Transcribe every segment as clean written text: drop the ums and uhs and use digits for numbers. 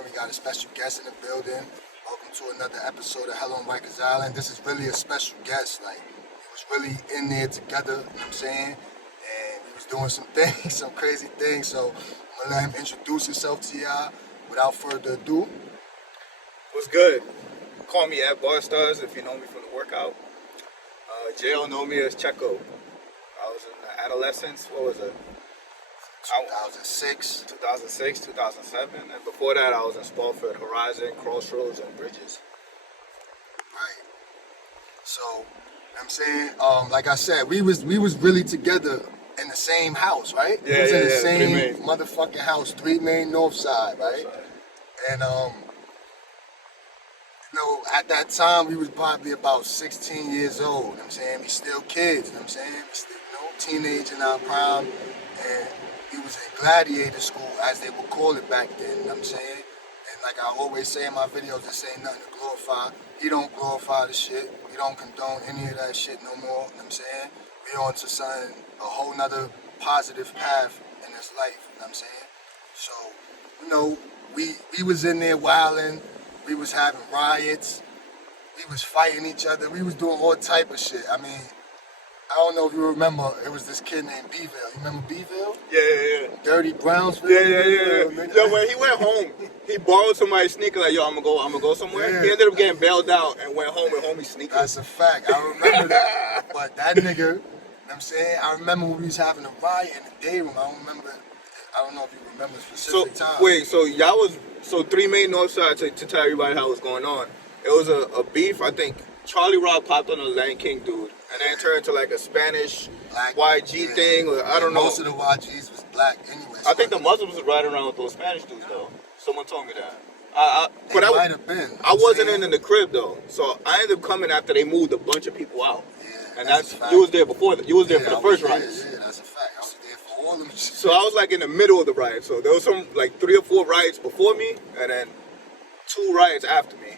saying? We got a special guest in the building. Welcome to another episode of Hell on Rikers Island. This is really a special guest. Like, we was really in there together, you know what I'm saying? And we was doing some things, some crazy things. So I'm gonna let him introduce himself to y'all. Without further ado. What's good? Call me at BarStarzz if you know me from the workout. Jail know me as Checo. I was in adolescence. What was it? 2006. 2006, 2007. And before that, I was in Spalford, Horizon, Crossroads, and Bridges. Right. So, you know what I'm saying? Like I said, we was really together in the same house, right? Yeah, we was in the yeah. same motherfucking house, 3 Main North Side, right? And you know, at that time we was probably about 16 years old, you know what I'm saying? We still kids, you know what I'm saying? We still, you know, teenage in our prime, and we was in gladiator school, as they would call it back then, you know what I'm saying? And like I always say in my videos, this ain't nothing to glorify. He don't glorify the shit. He don't condone any of that shit no more, you know what I'm saying? We on to something, a whole nother positive path in this life, you know what I'm saying? So, you know, we was in there wilding, we was having riots, we was fighting each other, we was doing all type of shit. I mean, I don't know if you remember, it was this kid named Bville. You remember Bville? Yeah. Dirty Brownsville? Yeah. Yo, when he went home, he borrowed somebody's sneaker, like, yo, I'm gonna go somewhere. Yeah. He ended up getting bailed out and went home with homie's sneakers. That's a fact. I remember that. But that nigga, you know what I'm saying? I remember when we was having a riot in the day room. I don't know if you remember specific time. Wait, so y'all was, 3 Main North Side, to tell everybody how it was going on. It was a beef. I think Charlie Rock popped on the Lion King dude, and then it turned into like a Spanish Black, YG thing, or I don't know. Most of the YGs was black anyway. I think the Muslims was riding around with those Spanish dudes though. Someone told me that. But it might have been. I wasn't in the crib though, so I ended up coming after they moved a bunch of people out. Yeah, and that's you was there before. You was there for the first riots. Yeah, that's a fact. I was there for all of them. So I was like in the middle of the riot. So there was some like 3 or 4 riots before me, and then 2 riots after me.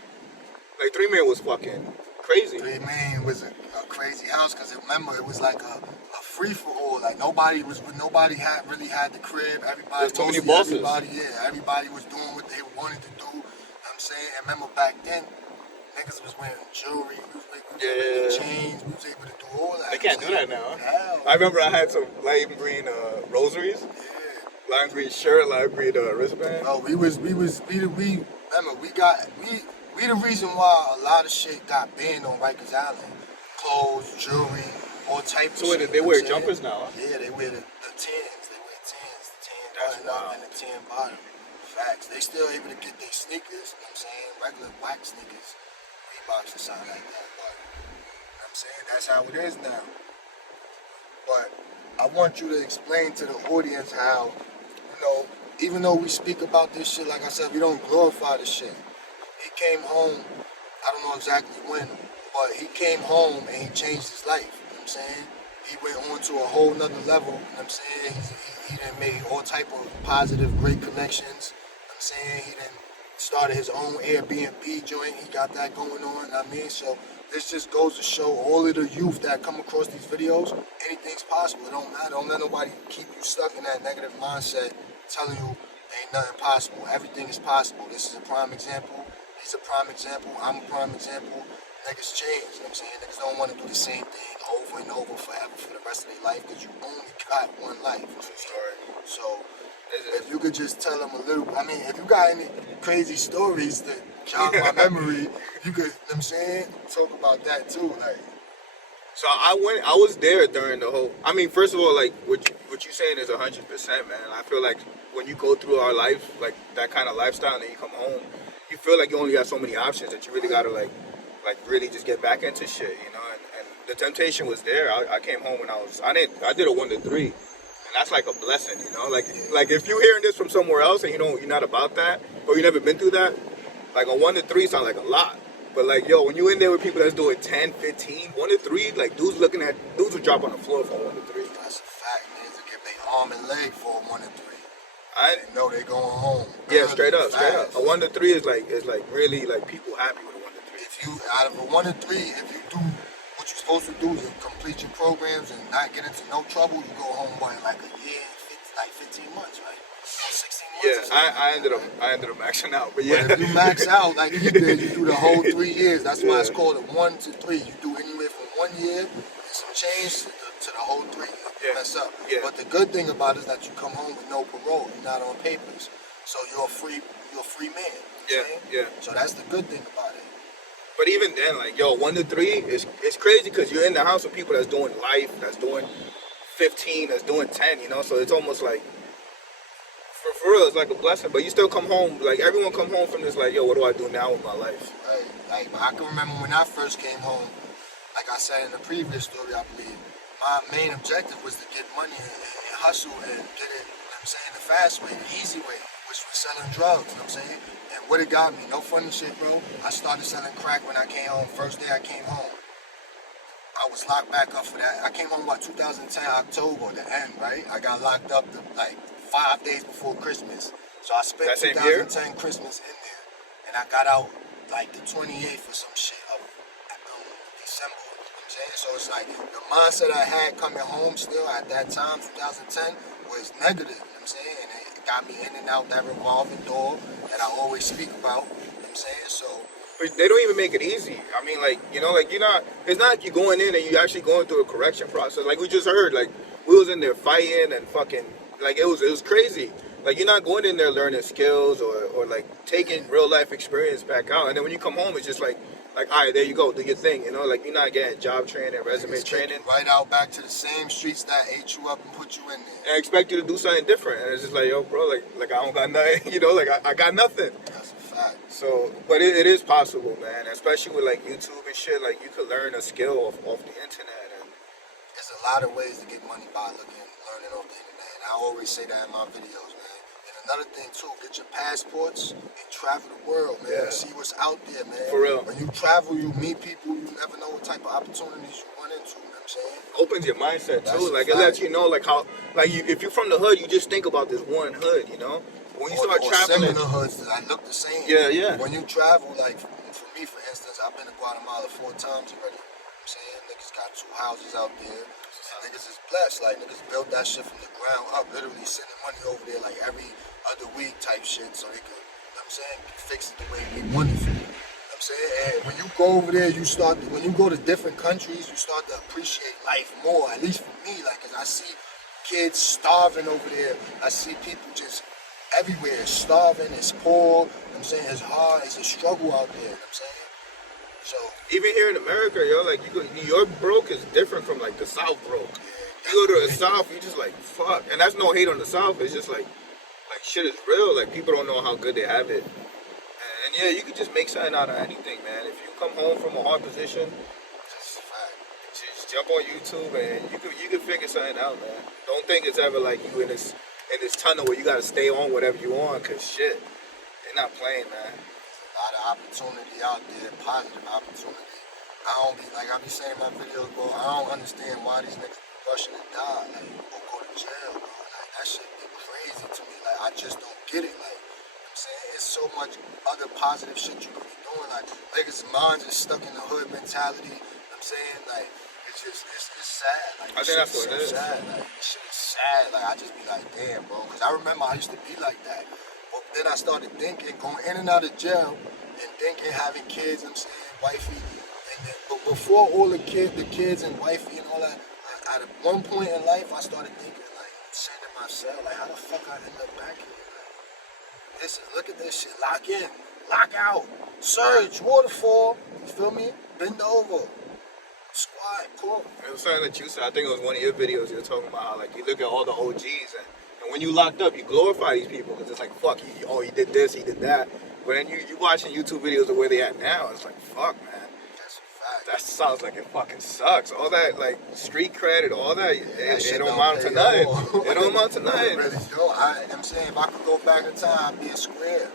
Like 3 Man was fucking crazy. 3 Main was a crazy house because remember it was like a free for all. Like nobody had really had the crib. Everybody, There's too many bosses. Everybody was doing what they wanted to do. You know what I'm saying? And remember back then, niggas was wearing jewelry, we was wearing chains, we was able to do all that. They can't do that now. Hell. I remember I had some lime green rosaries, lime green shirt, lime green wristband. No, we the reason why a lot of shit got banned on Rikers Island. Clothes, jewelry, all types of shit. They wear jumpers now? Yeah, they wear the tans. They wear tans, the tan That's button up wild. and the tan bottom. Facts. They still able to get their sneakers, you know what I'm saying? Regular black sneakers, Reeboks or something like that. But, you know what I'm saying? That's how it is now. But I want you to explain to the audience how, you know, even though we speak about this shit, like I said, we don't glorify the shit. He came home, I don't know exactly when, but he came home and he changed his life, you know what I'm saying? He went on to a whole nother level, you know what I'm saying? He done made all type of positive, great connections, you know what I'm saying? He done started his own Air BnB joint, he got that going on, you know what I mean? So this just goes to show all of the youth that come across these videos, anything's possible, it don't matter. Don't let nobody keep you stuck in that negative mindset telling you ain't nothing possible. Everything is possible. This is a prime example. He's a prime example. I'm a prime example. Niggas change, you know what I'm saying? Niggas don't want to do the same thing over and over forever for the rest of their life because you only got one life. So, if you could just tell them a little, I mean, if you got any crazy stories that jog my memory, you could, you know what I'm saying, talk about that too. Like. So I was there during the whole, I mean, first of all, like, what you saying is 100%, man. I feel like when you go through our life, like, that kind of lifestyle, and then you come home, you feel like you only got so many options that you really gotta like really just get back into shit, you know. And the temptation was there. I came home when I did a 1 to 3, and that's like a blessing, you know. Like if you're hearing this from somewhere else and you're not about that or you never been through that, like a 1 to 3 sounds like a lot. But like, yo, when you in there with people that's doing 10, 15, 1 to 3, like dudes would drop on the floor for 1 to 3. That's a fact. Niggas will get their arm and leg for a 1 to 3. I know they going home. Yeah, straight up. A 1 to 3 is like really like people happy with a 1 to 3. If you out of a 1 to 3, if you do what you're supposed to do is complete your programs and not get into no trouble, you go home in like a year, like 15 months, right? 16 Yeah, months. Or something I like that, I ended up maxing out, but But yeah. if you max out like you did, you do the whole 3 years. That's why it's Yeah. called a 1 to 3. You do anywhere from 1 year and some change to the whole 3. You Yeah. mess up. Yeah. But the good thing about it is that you come home with no parole. You're not on papers, so you're a free man. You know what I'm saying? Yeah. So that's the good thing about it. But even then, like, yo, 1 to 3 is it's crazy because you're in the house with people that's doing life, that's doing 15, that's doing 10, you know. So it's almost like for real, it's like a blessing. But you still come home, like everyone come home from this, like, yo, what do I do now with my life? Right? Like I can remember when I first came home. Like I said in the previous story, I believe my main objective was to get money and hustle and get it. You know what I'm saying, the fast way, the easy way, which was selling drugs. You know what I'm saying? And what it got me, no funny shit, bro. I started selling crack when I came home. First day I came home, I was locked back up for that. I came home about 2010 October, the end, right? I got locked up like 5 days before Christmas. So I spent That same year? 2010 Christmas in there, and I got out like the 28th or some shit of December. You know what I'm saying? So it's like the mindset I had coming home still at that time, 2010, was negative. You know what I'm saying? And it got me in and out that revolving door that I always speak about. You know what I'm saying? So But they don't even make it easy. I mean, like, you know, like you're not. It's not like you're going in and you actually going through a correction process. Like we just heard, like we was in there fighting and fucking, like it was crazy. Like you're not going in there learning skills or like taking real life experience back out. And then when you come home, it's just like all right, there you go, do your thing. You know, like you're not getting job training, resume niggas kick training, you right out back to the same streets that ate you up and put you in there. and expect you to do something different. And it's just like, yo, bro, like I don't got nothing. You know, like I got nothing. That's a fact. So, but it is possible, man. Especially with like YouTube and shit. Like you could learn a skill off the internet. And There's a lot of ways to get money by learning off the internet. And I always say that in my videos, man. And another thing too, get your passports and travel the world, man. Yeah. See what's out there, man. For real. When you travel, you meet people, you never know what type of opportunities you run into, you know what I'm saying? opens your mindset That's too. a Like it fact. lets you know, like how, like you, if you're from the hood, you just think about this one hood, you know. When you start Or traveling, similar hoods that look the same. Yeah. When you travel, like for me, for instance, I've been to Guatemala 4 times already. You know what I'm saying? Niggas got 2 houses out there. And niggas is blessed. Like niggas built that shit from the ground up, literally sending money over there like every other week type shit so they could, you know what I'm saying, fix it the way they wanted to. You know what I'm saying? And when you go over there, when you go to different countries, you start to appreciate life more, at least for me, like, cause I see kids starving over there. I see people just everywhere starving, it's poor, you know what I'm saying, it's hard, it's a struggle out there, you know what I'm saying? So, even here in America, yo, like you go, New York broke is different from like the South broke. You go to the South, you just like fuck, and that's no hate on the South. It's just like shit is real. Like people don't know how good they have it. And yeah, you can just make something out of anything, man. If you come home from a hard position, that's a fact. just jump on YouTube and you can figure something out, man. Don't think it's ever like you in this tunnel where you gotta stay on whatever you want, cause shit, they're not playing, man. A lot of opportunity out there, positive opportunity. I be saying in my videos, bro, I don't understand why these niggas be rushing to die, like, or go to jail, bro. Like, that shit be crazy to me. Like, I just don't get it. Like, you know what I'm saying? It's so much other positive shit you could be doing. Like, niggas' minds is stuck in the hood mentality. You know what I'm saying? Like, it's sad. Like, I think that's what it is. Sad. Like, this shit is sad. Like, I just be like, damn, bro. Because I remember I used to be like that. But then I started thinking, going in and out of jail, and thinking, having kids, you know what I'm saying, wifey. But before all the kids and wifey and all that, at one point in life, I started thinking, like, saying to myself, like, how the fuck I end up back here? Like, look at this shit. Lock in, lock out, surge, waterfall. You feel me? Bend over, squat, cool. It was something that you said. I think it was one of your videos you were talking about how, like, you look at all the OGs and when you locked up, you glorify these people because it's like, fuck, he did this, he did that. But then you watching YouTube videos of where they at now, it's like, fuck, man. That's a fact. That sounds like it fucking sucks. All that, like, street credit, all that, That shit it don't amount to pay nothing. off. It don't amount to It nothing. really don't. I'm saying, if I could go back in time, I'd be a square.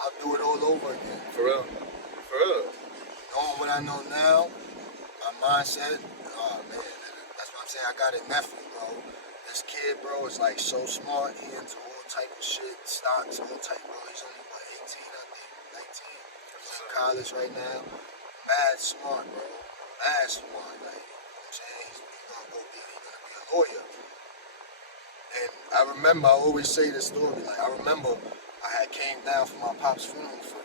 I'll do it all over again. For real. For real. Knowing what I know now, my mindset, oh man, that's what I'm saying. I got a nephew, bro. This kid, bro, is like so smart. He into all type of shit, stocks, all type, bro. He's only, 18, I think, 19. He's in college right now. Mad smart, bro. Mad smart. Like, you know what I'm saying? He's gonna be a lawyer. And I remember, I always say this story. Like I remember, I had came down for my pop's funeral from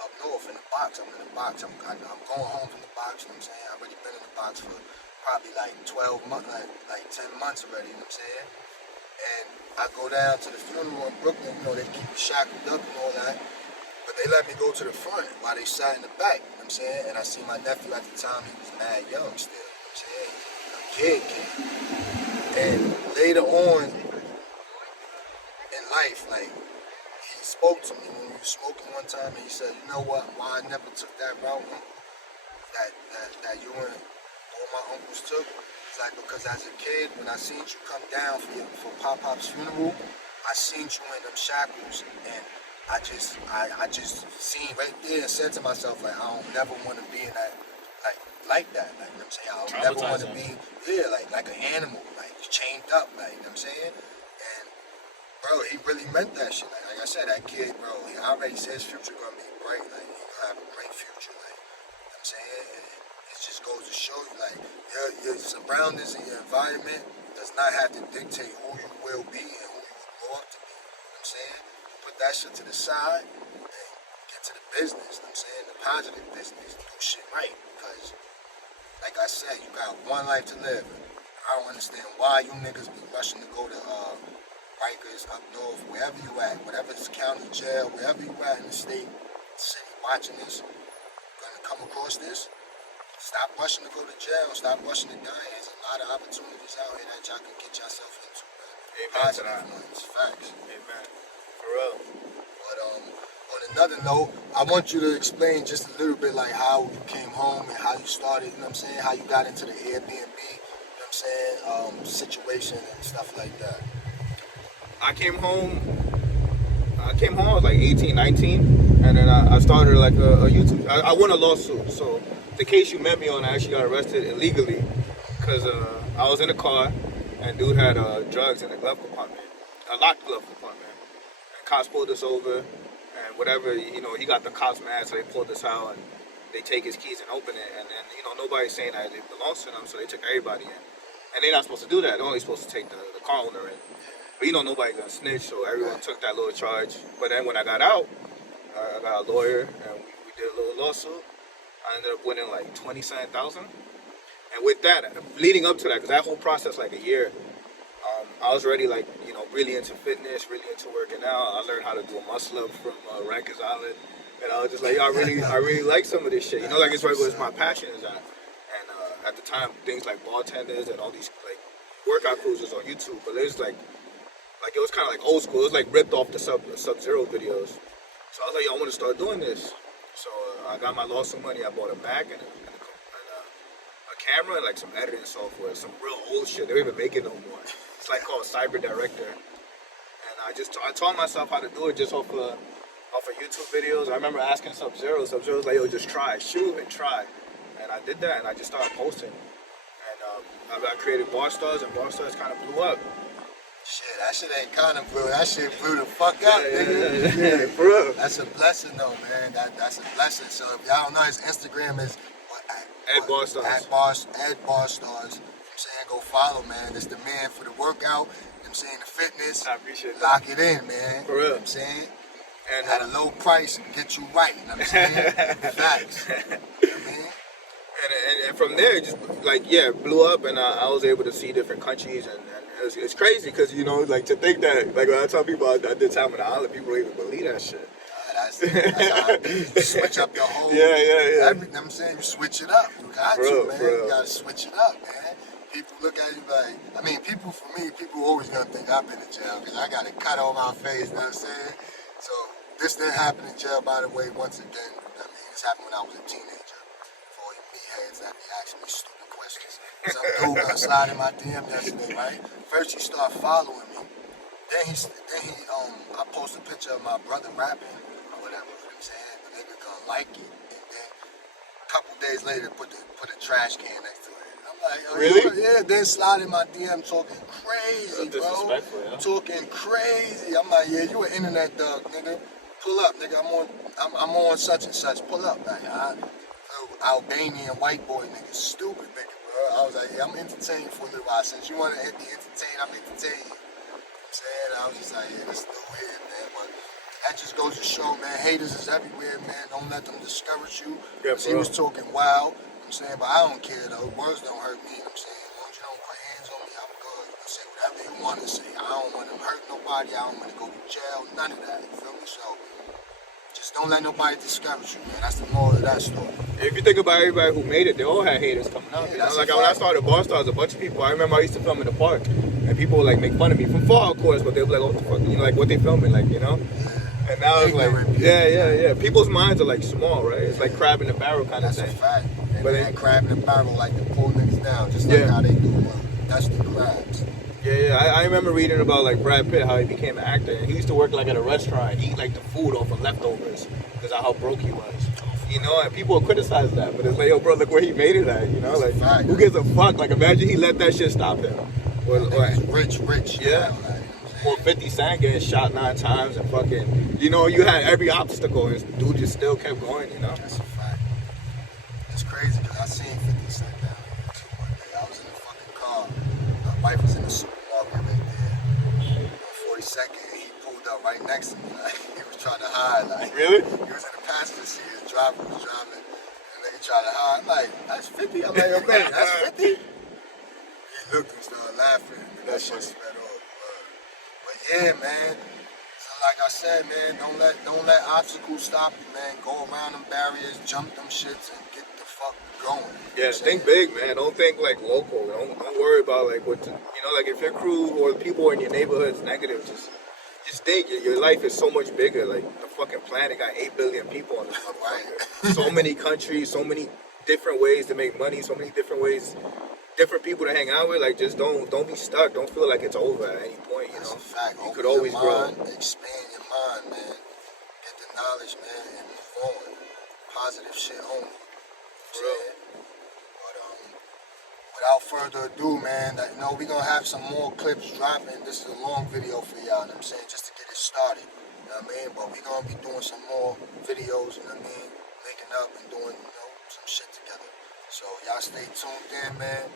up north in the box. I'm in the box. I'm going home from the box. You know what I'm saying? I've already been in the box for probably like 12 months, like 10 months already. You know what I'm saying? And I go down to the funeral in Brooklyn. You know, they keep you shackled up and all that. But they let me go to the front while they sat in the back. You know what I'm saying? And I see my nephew at the time. He was mad young still. You know what I'm saying? A kid. And later on in life, like, he spoke to me when we were smoking one time, and he said, you know what, why I never took that route that you and all my uncles took? It's like, because as a kid, when I seen you come down for Pop's funeral, I seen you in them shackles, and I just seen right there and said to myself, like, I don't never want to be in that, like that, like, you know what I'm saying? I don't never want to be, like an animal, like, chained up, like, you know what I'm saying? And, bro, he really meant that shit. Like I said, that kid, bro, he already said his future gonna be bright, like, he gonna have a great future, like, you know what I'm saying? It just goes to show you, like, your surroundings and your environment does not have to dictate who you will be and who you will grow up to be, you know what I'm saying? Put that shit to the side and get to the business, you know what I'm saying? The positive business, do shit right, because like I said, you got one life to live. I don't understand why you niggas be rushing to go to Rikers up north, wherever you at, whatever it's county jail, wherever you at in the state, city watching this, gonna come across this. Stop rushing to go to jail. Stop rushing to die. There's a lot of opportunities out here that y'all can get yourself into, man. Amen. Positive ones, facts. Amen. For real. But on another note, I want you to explain just a little bit like how you came home and how you started, you know what I'm saying, how you got into the Air BnB, you know what I'm saying, situation and stuff like that. I came home, I was like 18, 19, and then I started like a YouTube, I won a lawsuit, so the case you met me on, I actually got arrested illegally, because I was in a car, and dude had drugs in the glove compartment, a locked glove compartment, and cops pulled us over, and whatever, you know, he got the cops mad, so they pulled us out, and they take his keys and open it, and then, you know, nobody's saying that it belongs to them, so they took everybody in, and they're not supposed to do that, they're only supposed to take the car owner in. But you know, nobody gonna snitch, so everyone took that little charge. But then when I got out, I got a lawyer, and we did a little lawsuit. I ended up winning like 27,000. And with that, leading up to that, because that whole process, like a year, I was already like, you know, really into fitness, really into working out. I learned how to do a muscle up from Rikers Island, and I was just like, yo, I really like some of this shit. You know, like it's right where my passion is at. And at the time, things like bartenders and all these like workout cruises on YouTube, but it was like it was kind of like old school. It was like ripped off the Sub-Zero videos. So I was like, yo, I want to start doing this. So I got my lawsuit money. I bought a Mac and a camera and like some editing software, some real old shit. They don't even make it no more. It's like called Cyber Director. And I taught myself how to do it just off of YouTube videos. I remember asking Sub-Zero. Sub-Zero was like, yo, just try, shoot and try. And I did that, and I just started posting. And I created BarStarzz, and BarStarzz kind of blew up. Shit, that shit ain't kind of blew. That shit blew the fuck up, nigga. Yeah, for real. That's a blessing, though, man. That's a blessing. So if y'all don't know, his Instagram is At BarStarzz. At BarStarzz. You know what I'm saying? Go follow, man. It's the man for the workout. You know what I'm saying? The fitness. I appreciate that. Lock it in, man. For real. You know what I'm saying? And at a low price and get you right. You know what I'm saying? Facts. You know what I mean? And from there, just like, yeah, blew up, and I was able to see different countries, and it's crazy because, you know, like to think that, like when I tell people I did time in the island, people don't even believe that shit. That's how it is. You switch up the whole. Yeah. Everything, I'm saying, you switch it up. You got to, man. You got to switch it up, man. People look at you like, I mean, people always going to think I've been in jail because I got a cut on my face, you know what I'm saying? So this didn't happen in jail, by the way, once again. I mean, this happened when I was a teenager. For all you meatheads that be asking me stupid questions. Some dude gonna slide in my DM yesterday, right? First he started following me. Then I posted a picture of my brother rapping or whatever, you know what I'm saying? The nigga gonna like it. And then a couple days later put a trash can next to it. I'm like, oh, really? Yeah, then slide in my DM talking crazy, bro. Yeah. Talking crazy. I'm like, yeah, you an internet dog, nigga. Pull up, nigga. I'm on such and such. Pull up, like, Albanian white boy nigga, stupid nigga, bro. I was like, yeah, I'm entertained for a little while. Since you want to be entertained, I'm entertained. You know what I'm saying? I was just like, yeah, let's do it, man. But that just goes to show, man, haters is everywhere, man. Don't let them discourage you. Yeah, he was talking wild, you know what I'm saying? But I don't care, though. Words don't hurt me, you know what I'm saying? As long as you don't put hands on me, I'm good. You can say whatever you want to say. I don't want to hurt nobody. I don't want to go to jail. None of that, you feel me? So just don't let nobody discourage you, man. That's the moral of that story. If you think about everybody who made it, they all had haters coming up. Yeah, You know? that's Like a when I fact. started BarStarzz, a bunch of people. I remember I used to film in the park, and people would like make fun of me from far, of course, but they'd be like, "What the fuck?" You know, like what they filming, like you know. And now it's like, Ignorant people. yeah. People's minds are like small, right? It's like crab in the barrel kind of That's a thing. fact. And But they it- had crab in the barrel like the poor niggas now, just like Yeah. how they do that's the crabs. Yeah. I remember reading about like Brad Pitt, how he became an actor, and he used to work like at a restaurant, eat like the food off of leftovers because of how broke he was. You know, and people would criticize that, but it's like, yo, bro, look where he made it at. You know, like That's a fact. who gives a fuck? Like, imagine he let that shit stop him. Or Rich. Yeah. Now, like, Or 50 Cent getting shot 9 times and fucking, you know, you had every obstacle and dude just still kept going, you know? that's a fact. It's crazy because I seen 50 Cent down here too one day. I was in the fucking car. My wife was in the supermarket right there. On 42nd, and he pulled up right next to me. Like, he was trying to hide. Like, Really? he was in the passenger seat. His driver was driving. And they tried to hide. I'm like, that's 50? I'm like, yo, man, that's 50? He looked and started laughing. And that shit sped off. But yeah, man. So like I said, man, don't let obstacles stop you, man. Go around them barriers, jump them shits, and get the fuck going. You know what Yeah, I'm saying? think big, man. Don't think like local. Don't worry about like what, you know, like if your crew or the people in your neighborhood is negative, just think your life is so much bigger. Like the fucking planet got 8 billion people on this motherfucker. So many countries, so many different ways to make money, so many different ways, different people to hang out with. Like just don't be stuck. Don't feel like it's over at any point. You That's know, a fact. you Open could always your grow. mind, expand your mind, man. Get the knowledge, man, and move on. Positive shit only. You know what I'm saying? But without further ado, man, you know, we're gonna have some more clips dropping. This is a long video for y'all, you know what I'm saying, just to get it started. You know what I mean? But we're gonna be doing some more videos, you know what I mean? Linking up and doing, you know, some shit together. So y'all stay tuned in, man.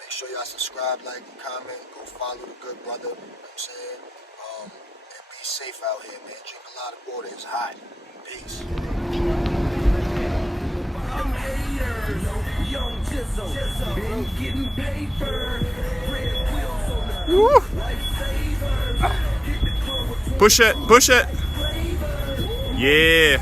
Make sure y'all subscribe, like, and comment. Go follow the good brother, you know what I'm saying? And be safe out here, man. Drink a lot of water. It's hot. Peace. Push it. Yeah.